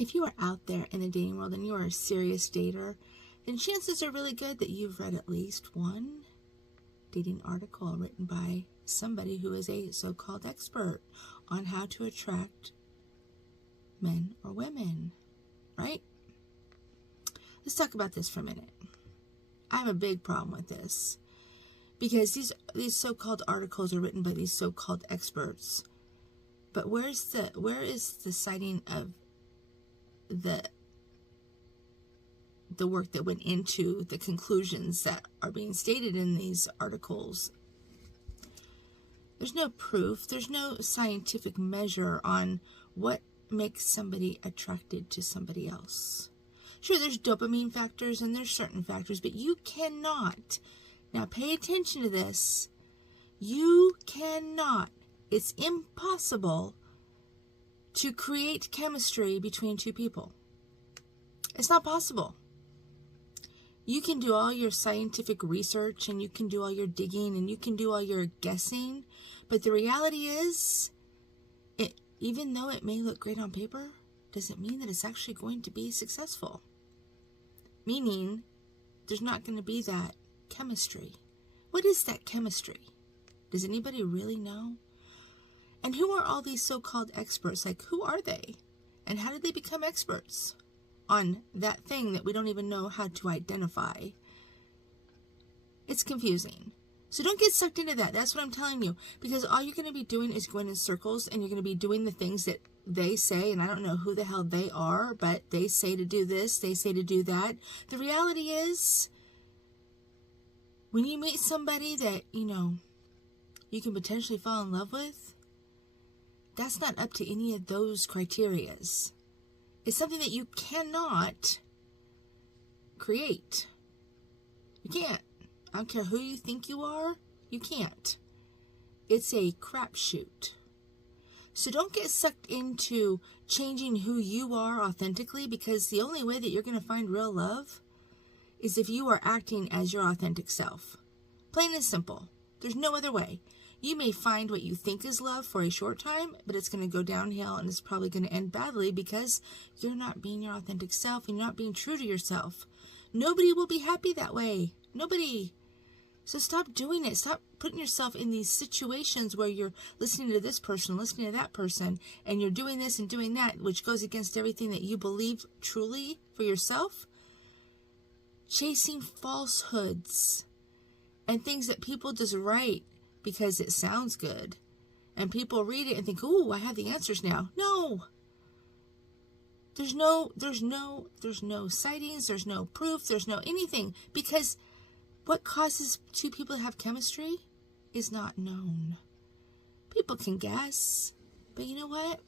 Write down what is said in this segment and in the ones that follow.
If you are out there in the dating world and you are a serious dater, then chances are really good that you've read at least one dating article written by somebody who is a so-called expert on how to attract men or women, right? Let's talk about this for a minute. I have a big problem with this because these so-called articles are written by these so-called experts. But where is the citing of the work that went into the conclusions that are being stated in these articles? There's no proof. There's no scientific measure on what makes somebody attracted to somebody else. Sure, there's dopamine factors and there's certain factors, but you cannot, now pay attention to this, you cannot, it's impossible to create chemistry between two people. It's not possible. You can do all your scientific research and you can do all your digging and you can do all your guessing, but the reality is, even though it may look great on paper, doesn't mean that it's actually going to be successful. Meaning, there's not going to be that chemistry. What is that chemistry? Does anybody really know? And who are all these so-called experts? Like, who are they? And how did they become experts on that thing that we don't even know how to identify? It's confusing. So don't get sucked into that. That's what I'm telling you. Because all you're going to be doing is going in circles and you're going to be doing the things that they say, and I don't know who the hell they are, but they say to do this, they say to do that. The reality is, when you meet somebody that, you can potentially fall in love with, that's not up to any of those criterias. It's something that you cannot create. You can't. I don't care who you think you are, you can't. It's a crapshoot. So don't get sucked into changing who you are authentically, because the only way that you're going to find real love is if you are acting as your authentic self. Plain and simple. There's no other way. You may find what you think is love for a short time, but it's going to go downhill and it's probably going to end badly because you're not being your authentic self and you're not being true to yourself. Nobody will be happy that way. Nobody. So stop doing it. Stop putting yourself in these situations where you're listening to this person, listening to that person, and you're doing this and doing that, which goes against everything that you believe truly for yourself. Chasing falsehoods and things that people just write because it sounds good. And people read it and think, ooh, I have the answers now. No. There's no sightings, there's no proof, there's no anything. Because what causes two people to have chemistry is not known. People can guess. But you know what?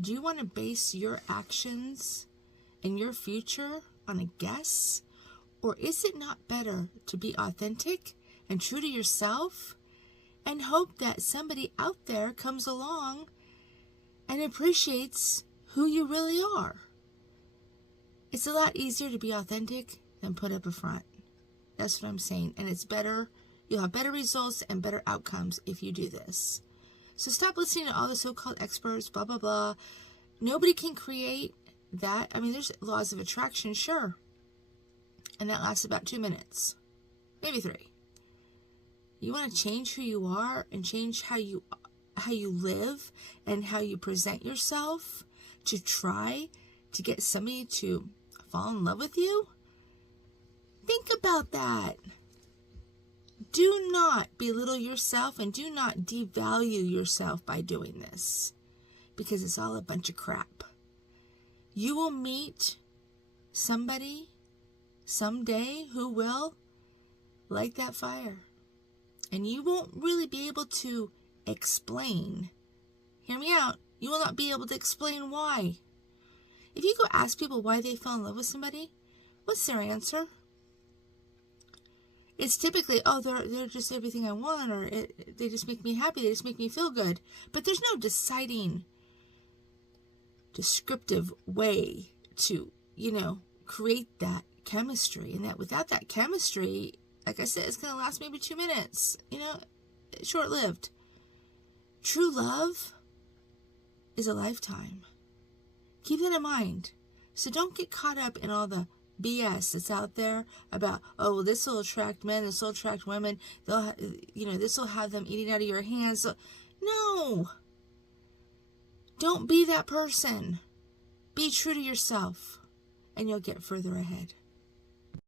Do you want to base your actions and your future on a guess? Or is it not better to be authentic and true to yourself and hope that somebody out there comes along and appreciates who you really are? It's a lot easier to be authentic than put up a front. That's what I'm saying. And it's better, you'll have better results and better outcomes if you do this. So stop listening to all the so-called experts, blah, blah, blah. Nobody can create that. I mean, there's laws of attraction, sure. And that lasts about 2 minutes, maybe 3. You want to change who you are and change how you live and how you present yourself to try to get somebody to fall in love with you? Think about that. Do not belittle yourself and do not devalue yourself by doing this, because it's all a bunch of crap. You will meet somebody someday who will light that fire, and you won't really be able to explain. Hear me out. You will not be able to explain why. If you go ask people why they fell in love with somebody, what's their answer? It's typically, oh, they're just everything I want, or they just make me happy, they just make me feel good. But there's no deciding, descriptive way to, create that chemistry. And that without that chemistry, like I said, it's going to last maybe 2 minutes, short-lived. True love is a lifetime. Keep that in mind. So don't get caught up in all the BS that's out there about, oh, well, this will attract men, this will attract women, this will have them eating out of your hands. No. Don't be that person. Be true to yourself, and you'll get further ahead.